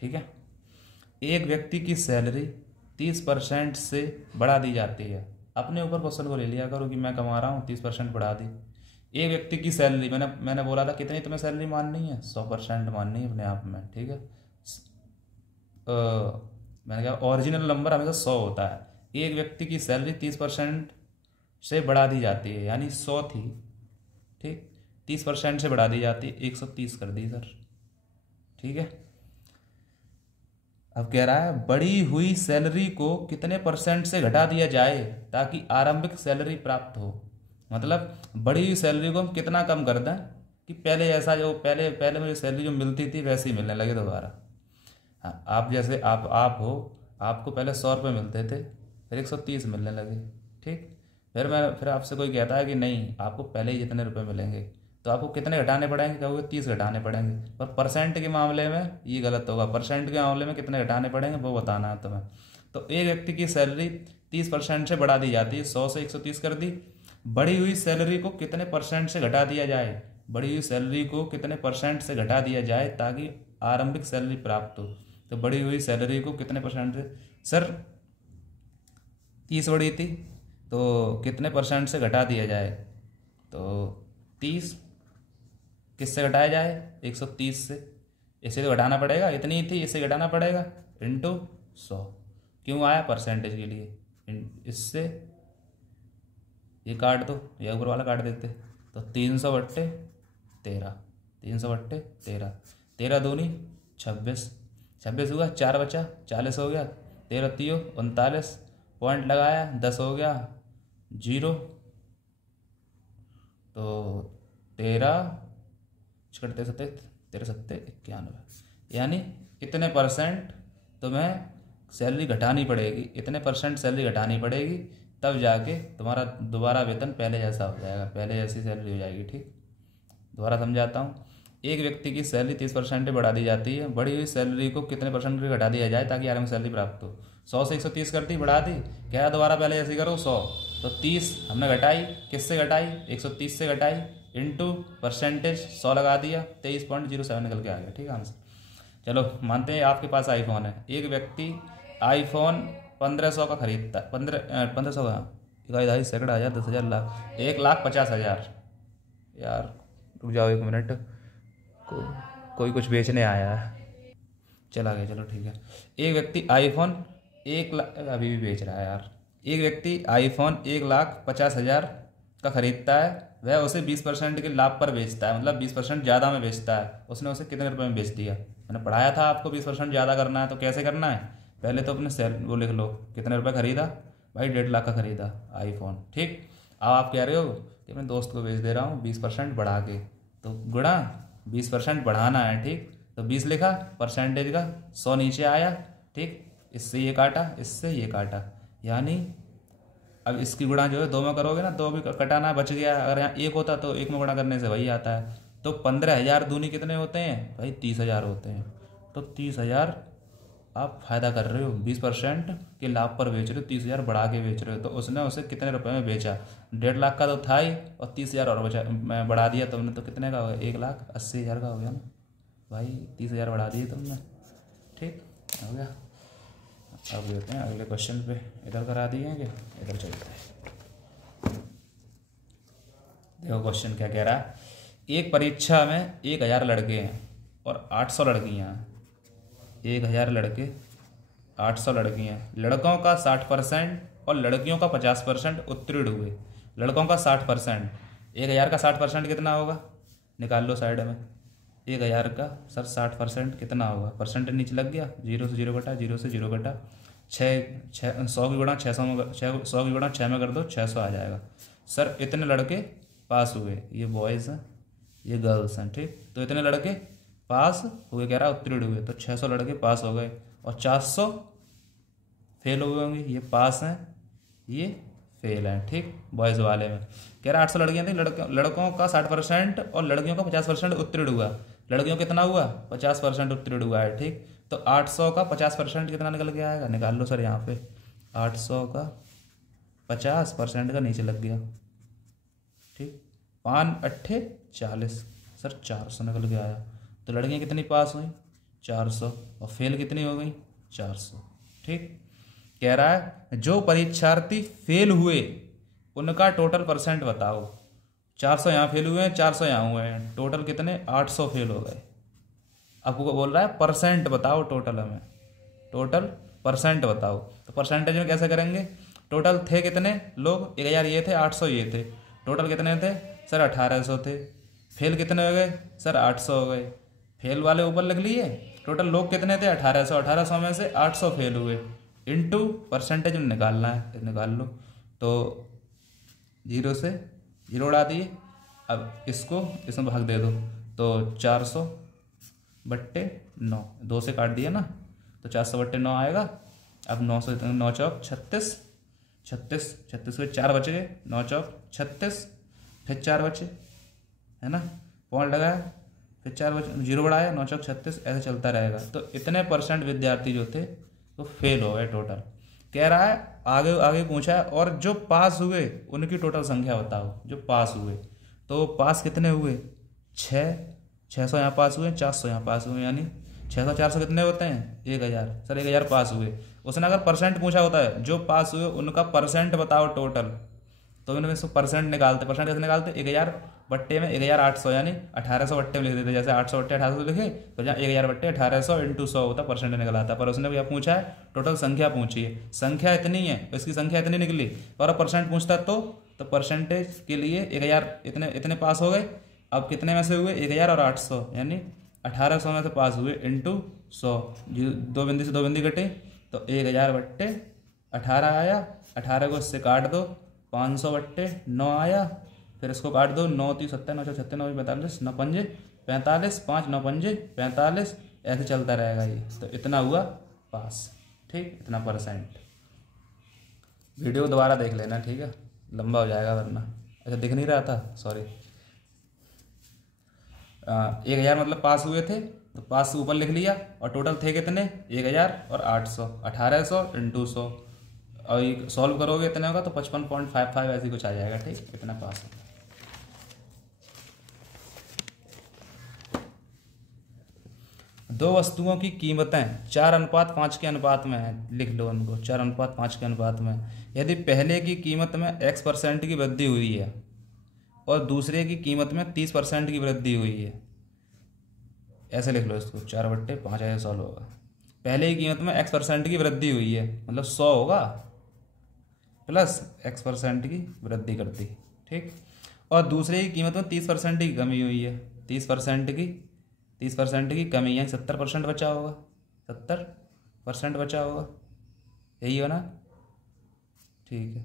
ठीक है। एक व्यक्ति की सैलरी 30% से बढ़ा दी जाती है। अपने ऊपर क्वेश्चन को ले लिया करो कि मैं कमा रहा हूँ, 30% बढ़ा दी। एक व्यक्ति की सैलरी, मैंने बोला था कितनी तुम्हें सैलरी माननी है, 100% माननी है अपने आप में, ठीक है। मैंने कहा ओरिजिनल नंबर हमेशा 100 होता है। एक व्यक्ति की सैलरी 30% से बढ़ा दी जाती है, यानी 100 थी, ठीक, 30% से बढ़ा दी जाती है, 130 कर दी सर, ठीक है। अब कह रहा है बढ़ी हुई सैलरी को कितने परसेंट से घटा दिया जाए ताकि आरंभिक सैलरी प्राप्त हो। मतलब बढ़ी हुई सैलरी को हम कितना कम कर दें कि पहले ऐसा जो पहले पहले मुझे सैलरी जो मिलती थी वैसी मिलने लगे दोबारा। हाँ, आप जैसे आप हो, आपको पहले 100 रुपये मिलते थे, फिर 130 मिलने लगे, ठीक। फिर आपसे कोई कहता है कि नहीं आपको पहले ही जितने रुपए मिलेंगे, तो आपको कितने घटाने पड़ेंगे, कहोगे 30 घटाने पड़ेंगे। पर परसेंट के मामले में ये गलत होगा। परसेंट के मामले में कितने घटाने पड़ेंगे वो बताना है तुम्हें। तो एक व्यक्ति की सैलरी 30% से बढ़ा दी जाती है, 100 से 130 कर दी। बढ़ी हुई सैलरी को कितने परसेंट से घटा दिया जाए, बढ़ी हुई सैलरी को कितने परसेंट से घटा दिया जाए ताकि आरंभिक सैलरी प्राप्त हो। तो बढ़ी हुई सैलरी को कितने परसेंट से, सर 30 बढ़ी थी तो कितने परसेंट से घटा दिया जाए, तो 30 किससे घटाया जाए, 130 से। इसे तो घटाना पड़ेगा, इतनी थी इसे घटाना पड़ेगा, इंटू 100। क्यों आया, परसेंटेज के लिए। इससे ये काट दो, ये ऊपर वाला काट देते, तो 300/13, 300/13, 13 दूनी 26, 26 हुआ, 4 बचा, 40 हो गया, 13 3 39, पॉइंट लगाया, 10 हो गया, 0। तो 13 छठते सत्ते 13 सत्ते 91, यानी इतने परसेंट तुम्हें सैलरी घटानी पड़ेगी, इतने परसेंट सैलरी घटानी पड़ेगी, तब जाके तुम्हारा दोबारा वेतन पहले जैसा हो जाएगा, पहले जैसी सैलरी हो जाएगी, ठीक। दोबारा समझाता हूँ। एक व्यक्ति की सैलरी 30% बढ़ा दी जाती है। बढ़ी हुई सैलरी को कितने परसेंट घटा दिया जाए ताकि आरंभिक सैलरी प्राप्त हो। 100 से 130 करती, बढ़ा दी, क्या दोबारा पहले जैसे करो 100, तो 30 हमने घटाई, किससे घटाई, 130 से घटाई, इंटू परसेंटेज 100 लगा दिया, 23.07 निकल के आ गया, ठीक है आंसर। चलो मानते हैं आपके पास आईफोन है। एक व्यक्ति आईफोन 1500 का खरीदता, 1500 का, 2.5 सैकड़ा, 1000, 10,000, लाख, 1,50,000। यार रुक जाओ 1 मिनट, कोई कुछ बेचने आया है, चला गया, चलो ठीक है। एक व्यक्ति आईफोन 1 लाख, अभी भी बेच रहा है यार। एक व्यक्ति आईफोन 1,50,000 का खरीदता है, वह उसे 20% के लाभ पर बेचता है, मतलब 20% ज़्यादा में बेचता है। उसने उसे कितने रुपए में बेच दिया। मैंने पढ़ाया था आपको 20% ज़्यादा करना है तो कैसे करना है, पहले तो अपने सेल वो लिख लो, कितने रुपए खरीदा भाई, 1.5 लाख का खरीदा आईफोन, ठीक। अब आप कह रहे हो कि मैं दोस्त को बेच दे रहा हूँ 20% बढ़ा के, तो गुणा 20% बढ़ाना है, ठीक। तो 20 लिखा, परसेंटेज का 100 नीचे आया, ठीक। इससे ये काटा, इससे ये काटा, यानी अब इसकी गुणा जो है 2 में करोगे ना, 2 भी कटाना बच गया। अगर यहाँ 1 होता तो 1 में गुणा करने से वही आता है। तो 15,000 दूनी कितने होते हैं भाई, 30,000 होते हैं। तो 30,000 आप फायदा कर रहे हो, 20% के लाभ पर बेच रहे हो, 30,000 बढ़ा के बेच रहे हो। तो उसने उसे कितने रुपए में बेचा, 1.5 लाख का तो था ही, और 30,000 और बचा, मैं बढ़ा दिया तुमने, तो कितने का हो गया, 1,80,000 का हो गया ना भाई, 30,000 बढ़ा दिए तुमने, ठीक हो गया। अब देखते हैं अगले क्वेश्चन पे, इधर करा दिए हैं क्या, इधर चलते हैं। देखो क्वेश्चन क्या कह रहा है। एक परीक्षा में 1,000 लड़के हैं और 800 लड़कियां हैं। 1,000 लड़के, 800 लड़कियां। लड़कों का 60% और लड़कियों का 50% उत्तीर्ण हुए। लड़कों का 60%, 1,000 का 60% कितना होगा, निकाल लो साइड में। 1,000 का सर 60% कितना होगा, परसेंट नीचे लग गया, 0 से 0 घटा, 0 से 0 घटा, 100 की गुणा 600 में, 100 की गुणा 6 में कर दो, 600 आ जाएगा। सर इतने लड़के पास हुए, ये बॉयज़ हैं ये गर्ल्स हैं, ठीक। तो इतने लड़के पास हुए, कह रहा उत्तीर्ण हुए, तो 600 लड़के पास हो गए और 400 फेल हुए होंगे। ये पास हैं, ये फेल हैं, ठीक। बॉयज़ वाले में कह रहा 800 लड़कियां थी, लड़कों का 60% और लड़कियों का 50% उत्तीर्ण हुआ। लड़कियों कितना हुआ, 50% उत्तीर्ण हुआ है, ठीक। तो 800 का 50% कितना निकल के आएगा, निकाल लो सर। यहाँ पे 800 का 50% का नीचे लग गया, ठीक। 5 8 40, सर 400 निकल के आया। तो लड़कियां कितनी पास हुई, 400 और फेल कितनी हो गई 400। ठीक, कह रहा है जो परीक्षार्थी फेल हुए उनका टोटल परसेंट बताओ। 400 यहाँ फेल हुए हैं, 400 यहाँ हुए हैं, टोटल कितने 800 फेल हो गए। आपको बोल रहा है परसेंट बताओ टोटल, हमें टोटल परसेंट बताओ। तो परसेंटेज में कैसे करेंगे, टोटल थे कितने लोग 1000 ये थे, 800 ये थे, टोटल कितने थे सर 1800 थे। फेल कितने हो गए सर 800 हो गए। फेल वाले ऊपर लिख लिए, टोटल लोग कितने थे 1800, 1800 में से 800 फेल हुए, इनटू परसेंटेज में निकालना है, निकाल लो। तो 0 से 0 उड़ा दिए, अब इसको इसमें भाग दे दो, तो 400 बट्टे 9, 2 से काट दिया ना, तो 400 बट्टे 9 आएगा। अब 9 से 9 चौक 36, 36 36 के 4 बच गए, 9 चौक 36, फिर 4 बचे, है ना, पॉइंट लगाया, फिर 4 बचे, 0 बढ़ाया, 9 चौक 36, ऐसे चलता रहेगा। तो इतने परसेंट विद्यार्थी जो थे तो फेल हो गए टोटल। कह रहा है आगे आगे पूछा है और जो पास हुए उनकी टोटल संख्या बताओ। जो पास हुए, तो पास कितने हुए 600 यहाँ पास हुए, 400 यहाँ पास हुए, यानी 600 400 कितने होते हैं 1000। सर 1000 पास हुए। उसने अगर परसेंट पूछा होता है जो पास हुए उनका परसेंट बताओ टोटल, तो इन्होंने इसको परसेंट निकालते, परसेंट कैसे निकालते 1000 बट्टे में 1800, यानी 1800 बट्टे में लिख देते। जैसे 800 बट्टे 1800 लिखे तो जहाँ 1000 बट्टे 1800 इंटू 100 होता, परसेंट निकल आता। पर उसने भैया पूछा है टोटल संख्या पूछी है, संख्या इतनी है, इसकी संख्या इतनी निकली, और परसेंट पूछता तो परसेंटेज के लिए 1000 इतने इतने पास हो गए। अब कितने में से हुए 1000 और 800, यानी 1800 में से पास हुए इंटू 100, 2 बिंदी से 2 बिंदी कटे तो 1000 बट्टे 18 आया। 18 को इससे काट दो, 500 बट्टे 9 आया, फिर इसको काट दो, 9 3 70 9 36 9 45 9 पंजे 45, 5 9 पंजे 45, ऐसे चलता रहेगा ये। तो इतना हुआ पास। ठीक, इतना परसेंट। वीडियो दोबारा देख लेना, ठीक है, लंबा हो जाएगा वरना। अच्छा दिख नहीं रहा था, सॉरी। 1000 मतलब पास हुए थे, तो पास ऊपर लिख लिया, और टोटल थे कितने 1000 और 800, 1800 इंटू 100, और ये सॉल्व करोगे इतने होगा तो 55.55 ऐसी कुछ आ जाएगा। ठीक, इतना पास होगा। दो वस्तुओं की कीमतें 4:5 के अनुपात में है, लिख लो उनको 4:5 के अनुपात में। यदि पहले की कीमत में X% की वृद्धि हुई है और दूसरे की कीमत में 30% की वृद्धि हुई है, ऐसे लिख लो इसको, 4/5 ऐसे सॉल्व होगा। पहले की कीमत में X% की वृद्धि हुई है, मतलब 100 होगा, प्लस X% की वृद्धि कर दी। ठीक, और दूसरे की कीमत में 30% की कमी हुई है, 30% की कमी है, 70% बचा होगा, 70% बचा होगा, यही हो ना। ठीक है,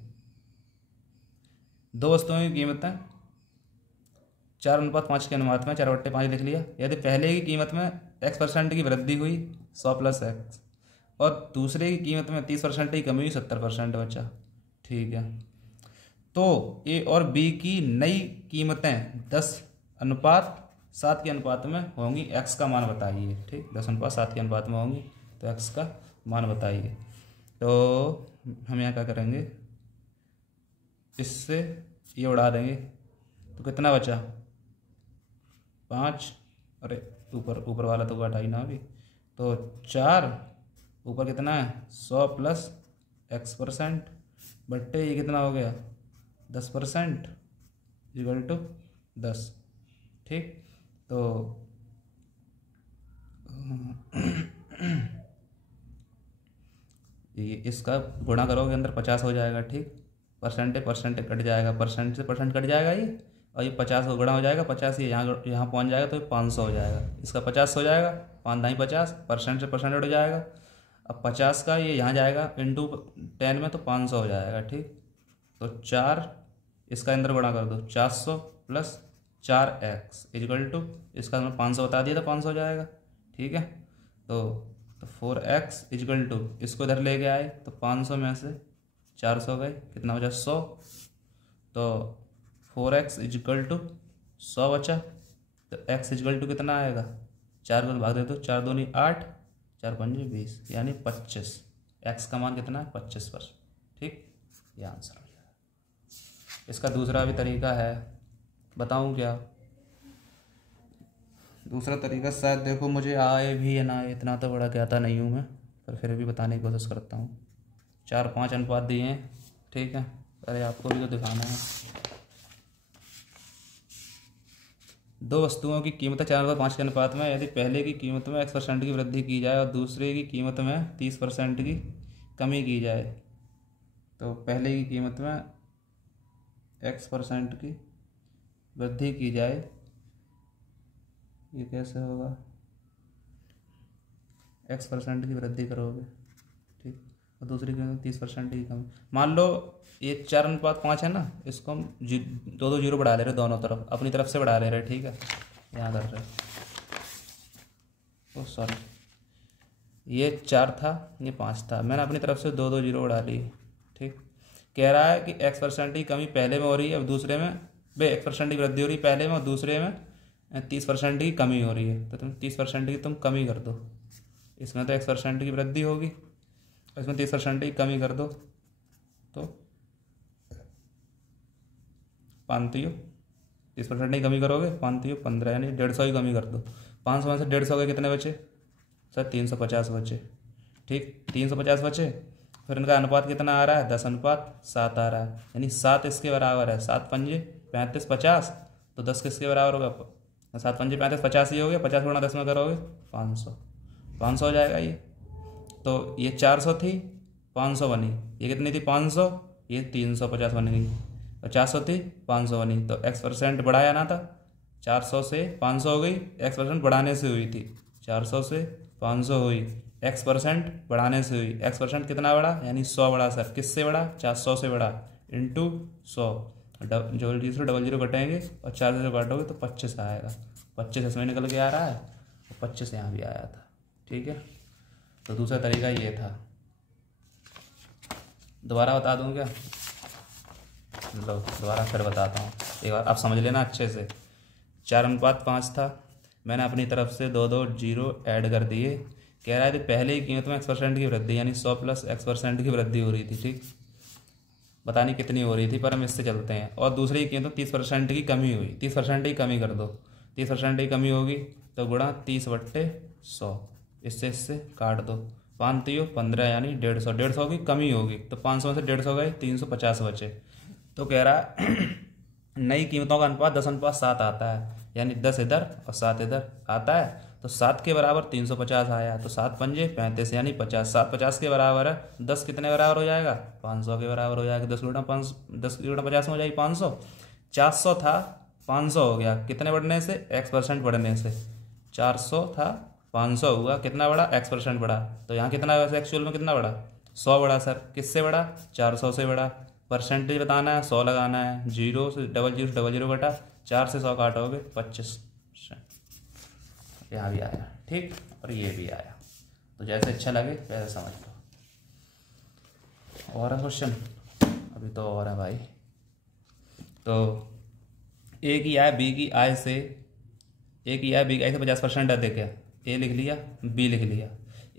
दो वस्तुओं की कीमतें 4:5 के अनुपात में, 4/5 लिख लिया। यदि पहले की कीमत में X% की वृद्धि हुई 100 + X, और दूसरे की कीमत में 30% की कमी हुई, 70% बचा। ठीक है, तो ए और बी की नई कीमतें 10:7 के अनुपात में होंगी। एक्स का मान बताइए। ठीक, 10:7 के अनुपात में होंगी, तो एक्स का मान बताइए। तो हम यहाँ क्या करेंगे, इससे ये उड़ा देंगे, तो कितना बचा 5, अरे ऊपर वाला तो घटा ही ना अभी, तो 4, ऊपर कितना है 100 + X% बट्टे ये कितना हो गया 10% = 10। ठीक, तो ये इसका गुणा करोगे अंदर 50 हो जाएगा। ठीक, परसेंट कट जाएगा, परसेंट से परसेंट कट जाएगा ये, और ये 50 को गुणा हो जाएगा, 50 ये यहाँ पहुँच जाएगा तो 500 हो जाएगा। इसका 50 हो जाएगा, 5 दाई 50, परसेंट से परसेंट उड़ जाएगा। अब 50 का ये यहाँ जाएगा इंटू 10 में, तो 500 हो जाएगा। ठीक, तो 4 इसका अंदर गुणा कर दो, 400 + 4x = इसका मैं 500 बता दिया, तो 500 हो जाएगा। ठीक है, तो 4x = इसको इधर ले गए आए, तो 500 में से 400 गए, कितना बचा 100, तो 4x = 100 बचा। तो x = कितना आएगा, 4 को भाग दे दो, 4 दूनी 8, 4 पंजे 20, यानी 25। x का मान कितना है 25%। ठीक, ये आंसर हो जाएगा। इसका दूसरा भी तरीका है, बताऊं क्या, दूसरा तरीका शायद देखो मुझे आए भी या ना आए, इतना तो बड़ा कहता नहीं हूँ मैं, पर फिर भी बताने की कोशिश करता हूँ। 4-5 अनुपात दिए हैं, ठीक है। अरे आपको भी तो दिखाना है। दो वस्तुओं की कीमत 4/5 के अनुपात में यदि पहले की कीमत में X% की वृद्धि की जाए और दूसरे की कीमत में 30% की कमी की जाए, तो पहले की कीमत में X% की वृद्धि की जाए, ये कैसे होगा? X% की वृद्धि करोगे, ठीक, और दूसरी कीमत 30% की कमी। मान लो ये 4/5 है ना, इसको हम 2 जीरो बढ़ा ले रहे दोनों तरफ, अपनी तरफ से बढ़ा ले रहे, ठीक है, यहाँ कर रहे। ओ सॉरी, ये 4 था, ये 5 था, मैंने अपनी तरफ से 2 जीरो बढ़ा ली, ठीक। कह रहा है कि X% की कमी पहले में हो रही है और दूसरे में X% की वृद्धि हो रही है पहले में, और दूसरे में 30% की कमी हो रही है। तो तुम 30% की तुम कमी कर दो, इसमें तो X% की वृद्धि होगी, इसमें 30% की कमी कर दो, तो 30% की कमी करोगे, 15 यानी 150 की कमी कर दो। 500 में से 150 के कितने बचे सर? 350 बचे, ठीक, 350 बचे। फिर इनका अनुपात कितना आ रहा है? 10:7 आ रहा है, यानी 7 इसके बराबर है। 7 पंजे 35, 50, तो 10 किसके बराबर होगा? 7 पंजे 35, 50 ही हो गया। 50 गुणा 10 में करोगे 500 हो जाएगा ये। तो ये 400 थी, 500 बनी, ये कितनी थी? 500, ये 350 बन गई। 50 थी, 500 बनी, तो X% बढ़ाया ना था, 400 से 500 हो गई, X% बढ़ाने से हुई थी। 400 से 500 हुई, X% बढ़ाने से हुई। X% कितना बढ़ा? यानी 100 बढ़ा सर। किससे बढ़ा? 400 से बढ़ा, इंटू 100। जो डबल जीरो कटेंगे और 4 से काटोगे तो 25 आएगा। 25 इसमें निकल के आ रहा है और 25 यहाँ भी आया था, ठीक है। तो दूसरा तरीका ये था। दोबारा बता दूँ क्या? लो दोबारा फिर बताता हूँ, एक बार आप समझ लेना अच्छे से। 4:5 था, मैंने अपनी तरफ से 2 जीरो ऐड कर दिए। कह रहा है कि पहले ही कीमत में X% की वृद्धि, यानी 100 प्लस X% की वृद्धि हो रही थी, ठीक, बतानी कितनी हो रही थी, पर हम इससे चलते हैं। और दूसरी की कीमत में 30% की कमी हुई, 30% की कमी कर दो। 30% की कमी होगी तो गुणा 30/100, इससे काट दो। 5×3 15 यानी 150, 150 की कमी होगी, तो 500 में से 150 गए, 350 बचे। तो कह रहा है नई कीमतों का अनुपात 10:7 आता है, यानी 10 इधर और 7 इधर आता है, तो 7 के बराबर 350 आया, तो 7 पंजे 35 यानी 50। 7 50 के बराबर है, 10 कितने बराबर हो जाएगा? 500 के बराबर हो जाएगा। 10 गुणा 50 में हो जाएगी 500। 400 था, 500 हो गया, कितने बढ़ने से? X% बढ़ने से। 400 था, 500 हुआ, कितना बढ़ा? X% बढ़ा। तो यहाँ कितना वैसे एक्चुअल में कितना बढ़ा? 100 बढ़ा सर। किससे बढ़ा? 400 से बढ़ा। परसेंटेज बताना है, 100 लगाना है। जीरो से डबल जीरो घटा, 4 से 100 काटोगे 25, यहाँ भी आया, ठीक, और ये भी आया। तो जैसे अच्छा लगे वैसे समझ लो। और है क्वेश्चन? अभी तो और है भाई। तो ए की आय बी की आय से 50% अधिक है। ए लिख लिया, बी लिख लिया।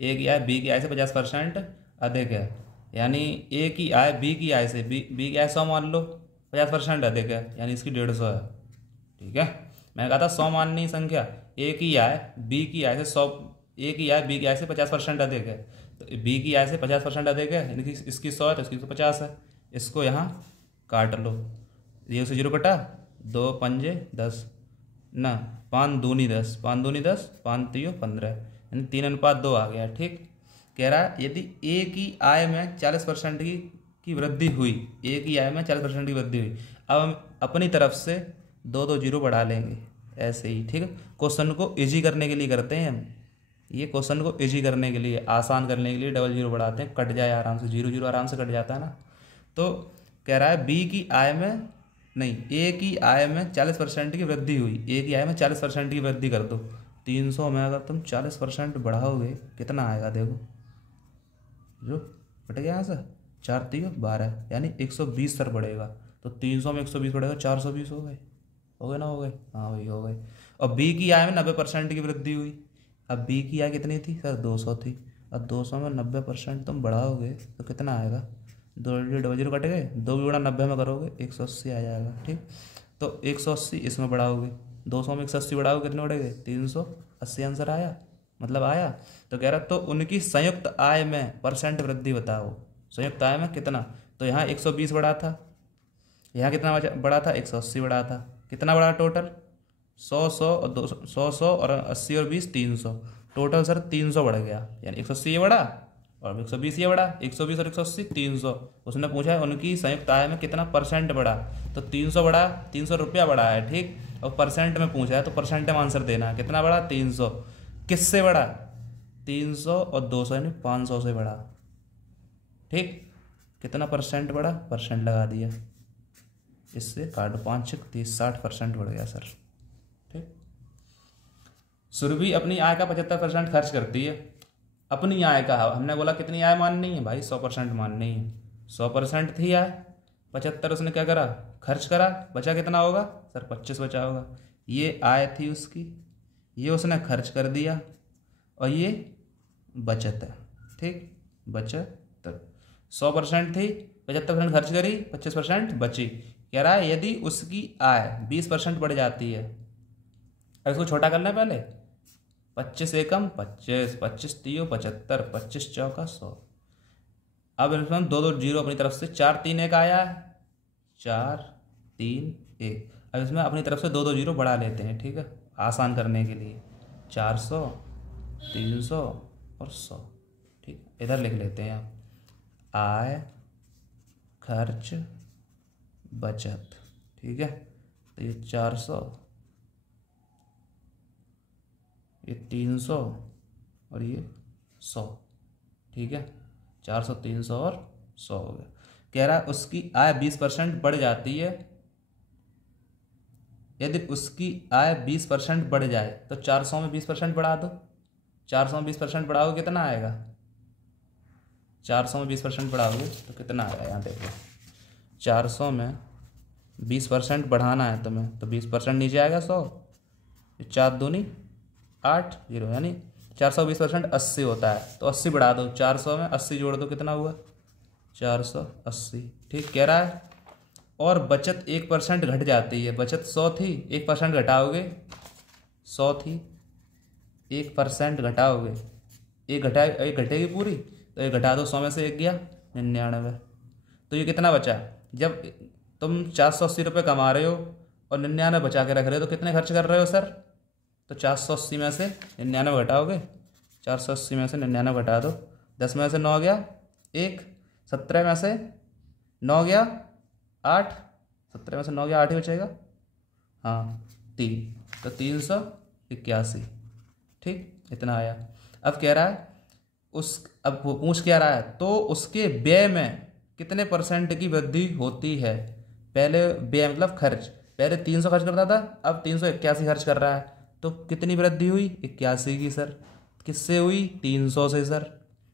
ए की आय बी की आय से 50% अधिक है, यानी ए की आय बी की आय से, बी की आय 100 मान लो, 50% अधिक है, यानी इसकी 150 है, ठीक है। मैंने कहा था 100 माननी संख्या। ए की आय बी की आय से 100, ए की आय बी की आय से 50% अधिक है, तो बी की आय से 50% अधिक है, यानी कि इसकी 100 है तो इसकी 150 है। इसको यहाँ काट लो, ये से जीरो कटा, 2 पंजे 10 ना, 5 दूनी 10, 5 दूनी 10, 5 3 15, यानी 3:2 आ गया, ठीक। कह रहा है यदि ए की आय में 40% की वृद्धि हुई, ए की आय में 40% की वृद्धि हुई, अब हम अपनी तरफ से 2 जीरो बढ़ा लेंगे, ऐसे ही, ठीक है। क्वेश्चन को इजी करने के लिए करते हैं हम, ये क्वेश्चन को इजी करने के लिए, आसान करने के लिए डबल जीरो बढ़ाते हैं, कट जाए आराम से, जीरो जीरो आराम से कट जाता है ना। तो कह रहा है बी की आय में नहीं, ए की आय में 40% की वृद्धि हुई, ए की आय में 40% की वृद्धि कर दो। 300 में अगर तुम 40% बढ़ाओगे कितना आएगा? देखो जो बट गया यहाँ से, 4 3 12, यानी 120 सर बढ़ेगा। तो 300 में 120 बढ़ेगा, 420 हो गए, हो गए ना, हो गए, हाँ भाई हो गए। और बी की आय में 90% की वृद्धि हुई। अब बी की आय कितनी थी सर? 200 थी। अब 200 में 90% तुम बढ़ाओगे तो कितना आएगा? 2 डबल जीरो कट गए, 2 गुणा 90 में करोगे 180 आ जाएगा, ठीक। तो 180 इसमें बढ़ाओगे, 200 में 180 बढ़ाओ कितने बढ़ेंगे? 380 आंसर आया, मतलब आया। तो कह रहा तो उनकी संयुक्त आय में परसेंट वृद्धि बताओ। संयुक्त आय में कितना? तो यहाँ 120 बढ़ा था, यहाँ कितना बढ़ा था? 180 बढ़ा था। कितना बढ़ा टोटल? 100 और 200, 100 और 80 और 20 300, टोटल सर 300 बढ़ गया। यानी 180 ये बढ़ा और 120 ये बढ़ा, 120 और 180 300। उसने पूछा है उनकी संयुक्त आय में कितना परसेंट बढ़ा, तो 300 बढ़ा, 300 रुपया बढ़ा है, ठीक। और परसेंट में पूछा है तो परसेंट में आंसर देना है। कितना बढ़ा? 300। किससे बढ़ा? 300 और 200 यानी 500 से बढ़ा, ठीक। कितना परसेंट बढ़ा? परसेंट लगा दिया, इससे काट 5 6 30 60% बढ़ गया सर, ठीक। सुरभि अपनी आय का 75% खर्च करती है। अपनी आय का हमने बोला कितनी आय माननी है भाई? 100% माननी है। 100% थी आय, 75 उसने क्या करा? खर्च करा। बचा कितना होगा सर? 25 बचा होगा। ये आय थी उसकी, ये उसने खर्च कर दिया और ये बचत है, ठीक। बचत 100% थी, 75% खर्च करी, 25% बची। कह रहा है यदि उसकी आय 20% बढ़ जाती है, अब इसको छोटा करना है पहले। 25 एकम 25, 25 तियो 75, 25 चौका 100। अब इसमें 2 2 जीरो अपनी तरफ से, 4 3 1 आया है, 4 3 1। अब इसमें अपनी तरफ से 2 2 जीरो बढ़ा लेते हैं, ठीक है, आसान करने के लिए। 400 300 और 100, ठीक। इधर लिख लेते हैं आप, आय खर्च बचत, ठीक है। तो ये 400, ये 300 और ये 100, ठीक है। 400 300 और 100 हो गया। कह रहा है उसकी आय 20% बढ़ जाती है। यदि उसकी आय 20% बढ़ जाए तो 400 में 20% बढ़ा दो। 400 में 20% बढ़ाओगे कितना आएगा? 400 में 20% बढ़ाओगे तो कितना आएगा? यहाँ देखो, 400 में 20% बढ़ाना है तुम्हें तो 20% नीचे आएगा 100, 4 दूनी 8 जीरो, यानी 400 20% 80 होता है। तो 80 बढ़ा दो, 400 में 80 जोड़ दो, कितना हुआ? 480, ठीक। कह रहा है और बचत 1% घट जाती है। बचत 100 थी, 1% घटाओगे, 100 थी 1% घटाओगे, एक घटेगी पूरी, तो एक घटा दो, 100 में से 1 गया 99। तो ये कितना बचा? जब तुम 480 रुपये कमा रहे हो और 99 बचा के रख रहे हो तो कितने खर्च कर रहे हो सर? तो 480 में से 99 घटाओगे, 480 में से 99 घटा दो, 10 में से 9 गया 1, 17 में से 9 गया 8, 17 में से 9 गया 8 ही बचेगा, हाँ 3, तो 381, ठीक, इतना आया। अब कह रहा है अब वो पूछ क्या रहा है, तो उसके व्यय में कितने % की वृद्धि होती है? पहले व्यय मतलब खर्च, पहले 300 खर्च करता था, अब 381 खर्च कर रहा है, तो कितनी वृद्धि हुई? 81 की सर। किससे हुई? 300 से सर।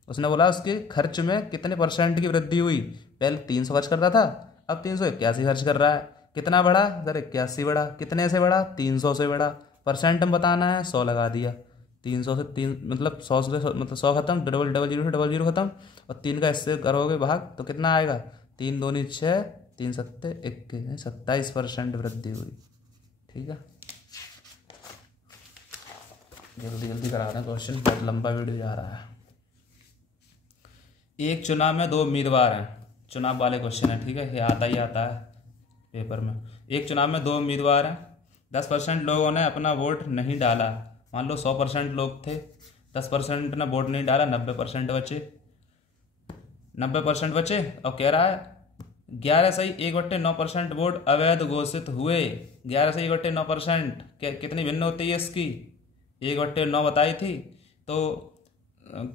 उसने बोला उसके खर्च में कितने % की वृद्धि हुई? पहले 300 खर्च करता था, अब 381 खर्च कर रहा है। कितना बढ़ा सर? 81 बढ़ा। कितने से बढ़ा? 300 से बढ़ा। परसेंट हम बताना है, 100 लगा दिया। 300 से 3 मतलब 100 से मतलब 100 खत्म, डबल डबल जीरो से डबल जीरो खत्म, और 3 का इससे करोगे भाग तो कितना आएगा? 3 दूनी 6, 3 सत्ते 21, 27% वृद्धि हुई, ठीक है। जल्दी जल्दी करा रहे हैं क्वेश्चन, बहुत लंबा वीडियो जा रहा है। एक चुनाव में 2 उम्मीदवार हैं, चुनाव वाले क्वेश्चन है, ठीक है, ये आता ही आता है पेपर में। एक चुनाव में 2 उम्मीदवार हैं, 10% लोगों ने अपना वोट नहीं डाला। मान लो 100% लोग थे, 10% ने वोट नहीं डाला, 90% बचे, 90% बचे। और कह रहा है 11 सही 1/9% वोट अवैध घोषित हुए। 11 सही 1/9% कितनी भिन्न होती है इसकी? 1/9 बताई थी, तो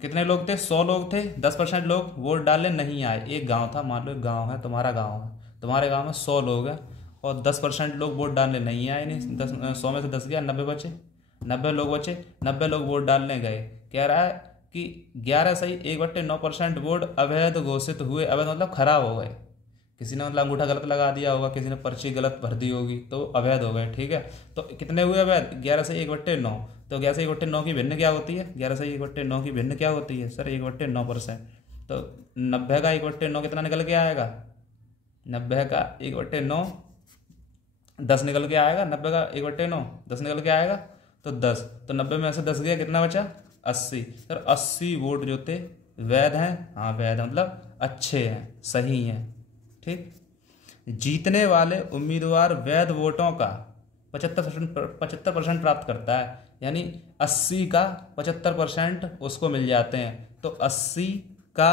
कितने लोग थे? 100 लोग थे, 10% लोग वोट डालने नहीं आए। एक गांव था, मान लो एक गांव है, तुम्हारा गांव है, तुम्हारे गांव में 100 लोग हैं और 10% लोग वोट डालने नहीं आए, नहीं 100 में से 10 गया, 90 बचे, 90 लोग बचे, 90 लोग वोट डालने गए। कह रहा है कि 11 सही 1/9% वोट अवैध घोषित हुए। अवैध मतलब खराब हो गए, किसी ने मतलब अंगूठा गलत लगा दिया होगा, किसी ने पर्ची गलत भर दी होगी, तो अवैध हो गए, ठीक है। तो कितने हुए अवैध? 11 से 1/9। तो 11 से 1/9 की भिन्न क्या होती है? 11 से 1/9 की भिन्न क्या होती है सर? 1/9%। तो 90 का 1/9 कितना निकल के आएगा? 90 का 1/9 10 निकल के आएगा, 90 का 1/9, 10 निकल के आएगा तो 10, तो 90 में से 10 गया, कितना बचा? 80। सर 80 वोट जो थे वैध हैं? हाँ वैध, मतलब अच्छे हैं, सही हैं। ठीक। जीतने वाले उम्मीदवार वैध वोटों का 75% प्राप्त करता है, यानी 80 का 75% उसको मिल जाते हैं। तो 80 का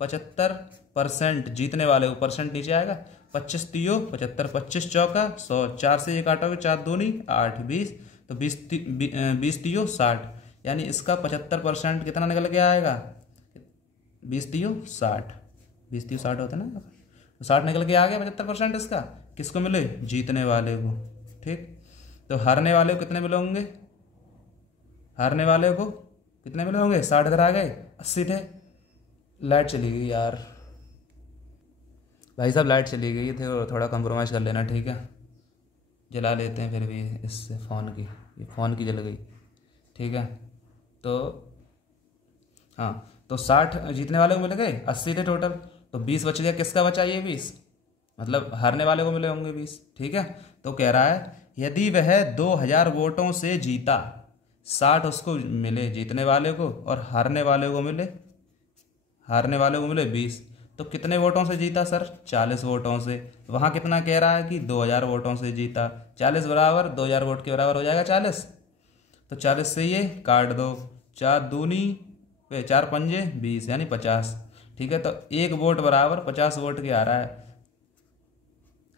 75% जीतने वाले को, परसेंट नीचे आएगा, 25 तियो 75, 25 चौका 100, 4 से ये काटोगे 4 दूनी 8, 20, तो 20 तियो 60, यानी इसका 75% कितना निकल के आएगा? 20 तियो 60, 20 तियो 60 होता है ना, तो 60 निकल के आ गया 75% इसका। किसको मिले? जीतने वाले को। ठीक। तो हारने वाले को कितने मिले होंगे? हारने वाले को कितने मिले होंगे? 60 इधर आ गए, 80 थे। लाइट चली गई यार, भाई साहब लाइट चली गई थे, थोड़ा कंप्रोमाइज़ कर लेना, ठीक है? जला लेते हैं फिर भी इससे फ़ोन की, ये फ़ोन की जल गई, ठीक है? तो हाँ, तो 60 जीतने वाले को मिल गए, 80 थे टोटल, तो 20 बच गया। किसका बचा? ये 20, मतलब हारने वाले को मिले होंगे 20, ठीक है? तो कह रहा है यदि वह 2000 वोटों से जीता, 60 उसको मिले जीतने वाले को, और हारने वाले को मिले 20, तो कितने वोटों से जीता सर? 40 वोटों से। वहाँ कितना कह रहा है कि 2000 वोटों से जीता, 40 बराबर 2000 वोट के बराबर हो जाएगा 40, तो 40 से ये काट दो, 4 दूनी 4 पंजे 20, यानी 50, ठीक है? तो 1 वोट बराबर 50 वोट के आ रहा है।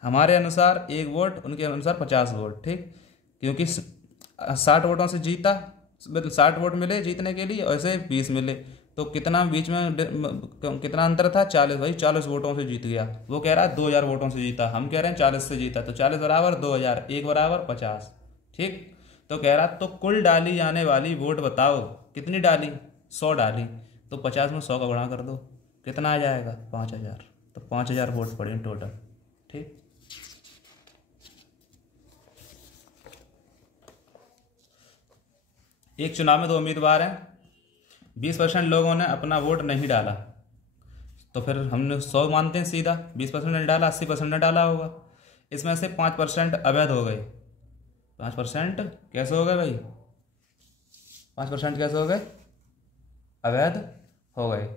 हमारे अनुसार 1 वोट, उनके अनुसार 50 वोट, ठीक? क्योंकि 60 वोटों से जीता, 60 वोट मिले जीतने के लिए, और ऐसे 20 मिले, तो कितना बीच में कितना अंतर था? 40, भाई 40 वोटों से जीत गया। वो कह रहा है 2000 वोटों से जीता, हम कह रहे हैं 40 से जीता, तो 40 बराबर 2000, 1 बराबर 50, ठीक? तो कह रहा तो कुल डाली जाने वाली वोट बताओ, कितनी डाली? 100 डाली, तो 50 में 100 का गुणा कर दो, कितना आ जाएगा? 5000, तो 5000 वोट पड़े टोटल, ठीक? एक चुनाव में 2 उम्मीदवार हैं, 20% लोगों ने अपना वोट नहीं डाला, तो फिर हमने 100 मानते हैं सीधा, 20% ने डाला, 80% ने डाला होगा। इसमें से 5% अवैध हो गए। 5% कैसे हो गए भाई? 5% कैसे हो गए? अवैध हो गए।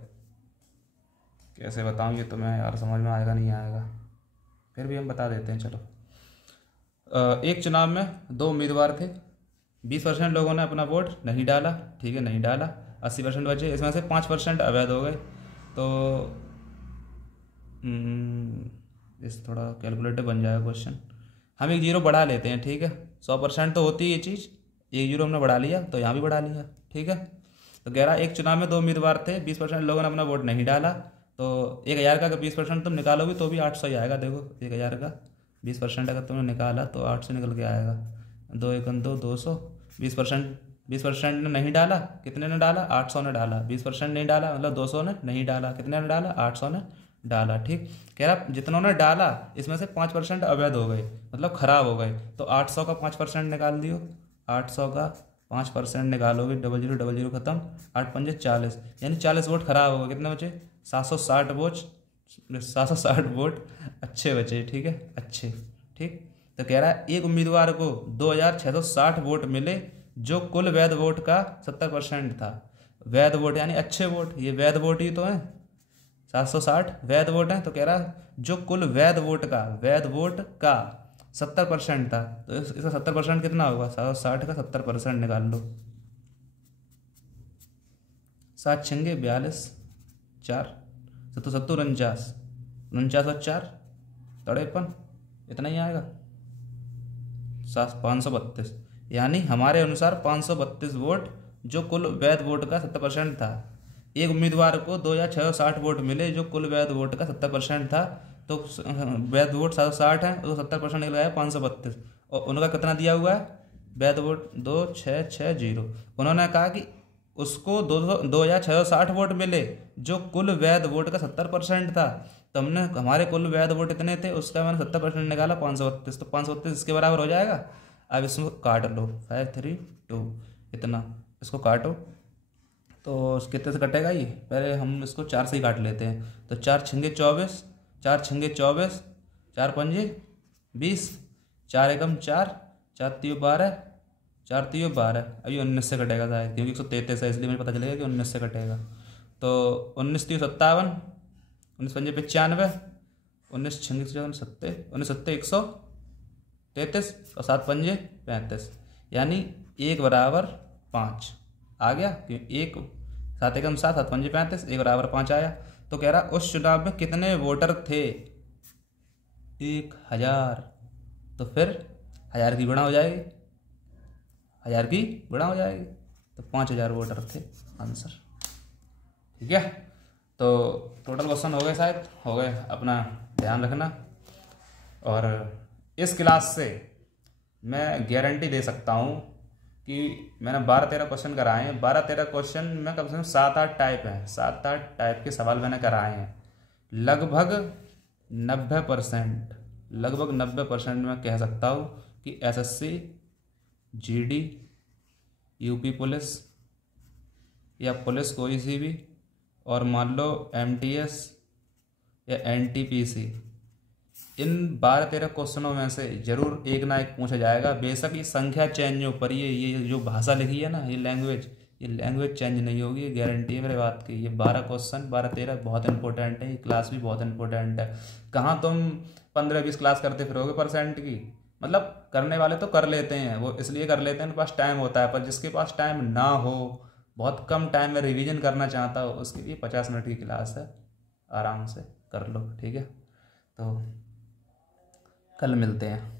कैसे बताऊँ ये तुम्हें यार, समझ में आएगा नहीं आएगा, फिर भी हम बता देते हैं, चलो। एक चुनाव में 2 उम्मीदवार थे, 20% लोगों ने अपना वोट नहीं डाला, ठीक है? नहीं डाला, 80% बचे, इसमें से 5% अवैध हो गए। तो इस थोड़ा कैलकुलेटर बन जाएगा क्वेश्चन। हम 1 जीरो बढ़ा लेते हैं, ठीक है? 100% तो होती है ये चीज़, 1 जीरो हमने बढ़ा लिया, तो यहाँ भी बढ़ा लिया, ठीक है? तो कह रहा एक चुनाव में 2 उम्मीदवार थे, 20% लोगों ने अपना वोट नहीं डाला, तो 1000 का अगर 20% तुम निकालोगे तो भी 800 ही आएगा। देखो 1000 का 20% अगर तुमने निकाला तो 800 निकल के आएगा। 2 एकम 2, 200। 20% ने नहीं डाला, कितने ने डाला? 800 ने डाला। 20% नहीं डाला मतलब 200 ने नहीं डाला, कितने ने डाला? 800 ने डाला, ठीक? कह रहा जितनों ने डाला इसमें से 5% अवैध हो गए, मतलब खराब हो गए, तो 800 का 5% निकाल दियो। 800 का 5% निकालोगे, 0000 खत्म, 8 पंजे 40, यानी 40 वोट खराब हो गए। कितने बचे? 760 वोट, 760 वोट अच्छे बचे, ठीक है? अच्छे, ठीक? तो कह रहा है एक उम्मीदवार को 2660 वोट मिले, जो कुल वैध वोट का 70% था। वैध वोट यानी अच्छे वोट, ये वैध वोट ही तो है, 760 वैध वोट हैं। तो कह रहा जो कुल वैध वोट का 70% था, तो इसका 70% कितना होगा? 760 का 70% निकाल लो। 7 छंगे 42, 4 सत्तू 49, 49 और 4 53, इतना ही आएगा, 532। यानी हमारे अनुसार 532 वोट, जो कुल वैध वोट का 70% था। एक उम्मीदवार को 2660 वोट मिले, जो कुल वैध वोट का 70% था। तो वैध वोट 760 है, तो 70% निकल आया 532। और उनका कितना दिया हुआ है वैध वोट? 2660। उन्होंने कहा कि उसको 2660 वोट मिले, जो कुल वैध वोट का 70% था। तो हमने हमारे कुल वैध वोट इतने थे, उसका मैंने 70% निकाला 532, तो 532 इसके बराबर हो जाएगा। अब इसको काट लो, 532 इतना, इसको काटो तो कितने से कटेगा ये? पहले हम इसको 4 से ही काट लेते हैं। तो 4 छंगे 24, 4 छंगे 24, 4 पंजे 20, 4 एकम 4, 4 तियो 12, 4 तियो 12, अभी 19 से कटेगा शायद, क्योंकि 133 है इसलिए मुझे पता चलेगा कि 19 से कटेगा। तो 19 तियो 57, 19 पंजे 95, 19 छंगे 70, 19 सत्ते 133 और 7 पंजे 35, यानी 1 बराबर 5 आ गया। क्यों 1 7 एकम 7, 7 पंजे 35, 1 बराबर 5 आया। तो कह रहा उस चुनाव में कितने वोटर थे? 1000। तो फिर 1000 की गुणा हो जाएगी, 1000 की गुणा हो जाएगी, तो 5000 वोटर थे आंसर। ठीक है, तो टोटल क्वेश्चन हो गए, शायद हो गए, अपना ध्यान रखना। और इस क्लास से मैं गारंटी दे सकता हूँ कि मैंने 12-13 क्वेश्चन कराए हैं। 12-13 क्वेश्चन में कम से कम 7-8 टाइप हैं, 7-8 टाइप के सवाल मैंने कराए हैं। लगभग 90% मैं कह सकता हूँ कि एसएससी, जीडी, यूपी पुलिस या पुलिस कोई सी भी, और मान लो एमटीएस या एनटीपीसी, इन 12-13 क्वेश्चनों में से जरूर एक ना एक पूछा जाएगा। बेशक ये संख्या चेंज हो, पर ये जो भाषा लिखी है ना, ये लैंग्वेज चेंज नहीं होगी, ये गारंटी है मेरे बात की। ये 12 क्वेश्चन 12-13 बहुत इंपॉर्टेंट है, ये क्लास भी बहुत इंपॉर्टेंट है। कहाँ तुम 15-20 क्लास करते फिरोगे परसेंट की, मतलब करने वाले तो कर लेते हैं, वो इसलिए कर लेते हैं उनके पास टाइम होता है, पर जिसके पास टाइम ना हो, बहुत कम टाइम में रिवीजन करना चाहता हो, उसके लिए 50 मिनट की क्लास है, आराम से कर लो। ठीक है, तो कल मिलते हैं।